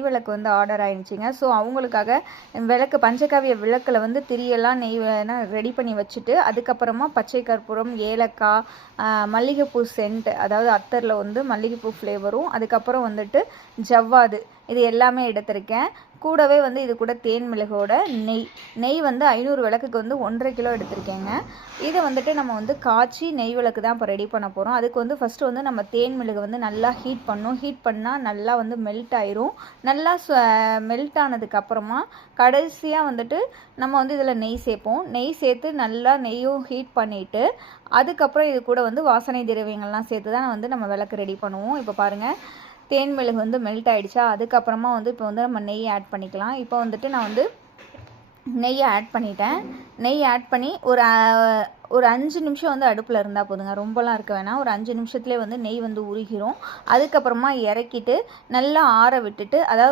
நெய் விளக்கு வந்து ஆர்டர் ஆயிடுச்சிங்க. ஸோ அவங்களுக்காக விளக்கு பஞ்சகாவிய விளக்கில் வந்து திரியெல்லாம் நெய் ரெடி பண்ணி வச்சுட்டு அதுக்கப்புறமா பச்சை கற்பூரம் ஏலக்காய் மல்லிகைப்பூ சென்ட் அதாவது அத்தரில் வந்து மல்லிகைப்பூ ஃப்ளேவரும் அதுக்கப்புறம் வந்துட்டு ஜவ்வாது இது எல்லாமே எடுத்திருக்கேன். கூடவே வந்து இது கூட தேன் மிளகோட நெய். நெய் வந்து ஐநூறு விளக்குக்கு வந்து ஒன்றரை கிலோ எடுத்திருக்கேங்க. இதை வந்துட்டு நம்ம வந்து காய்ச்சி நெய் விளக்கு தான் இப்போ ரெடி பண்ண போகிறோம் அதுக்கு வந்து ஃபஸ்ட்டு வந்து நம்ம தேன் மிளகு வந்து நல்லா ஹீட் பண்ணும். ஹீட் பண்ணால் நல்லா வந்து மெல்ட் ஆயிரும். நல்லா மெல்ட் ஆனதுக்கப்புறமா கடைசியாக வந்துட்டு நம்ம வந்து இதில் நெய் சேர்ப்போம். நெய் சேர்த்து நல்லா நெய்யும் ஹீட் பண்ணிவிட்டு அதுக்கப்புறம் இது கூட வந்து வாசனை திரவியங்கள்லாம் சேர்த்து தான் வந்து நம்ம விளக்கு ரெடி பண்ணுவோம். இப்போ பாருங்கள் தேன் மிளகு வந்து மெல்ட் ஆகிடுச்சா அதுக்கப்புறமா வந்து இப்போ வந்து நம்ம நெய் ஆட் பண்ணிக்கலாம். இப்போ வந்துட்டு நான் வந்து நெய்யை ஆட் பண்ணிட்டேன். நெய் ஆட் பண்ணி ஒரு ஒரு அஞ்சு நிமிஷம் வந்து அடுப்பில் இருந்தால் போதுங்க. ரொம்பலாம் இருக்க வேணாம். ஒரு அஞ்சு நிமிஷத்துலேயே வந்து நெய் வந்து உருகிரும். அதுக்கப்புறமா இறக்கிட்டு நல்லா ஆற விட்டுட்டு அதாவது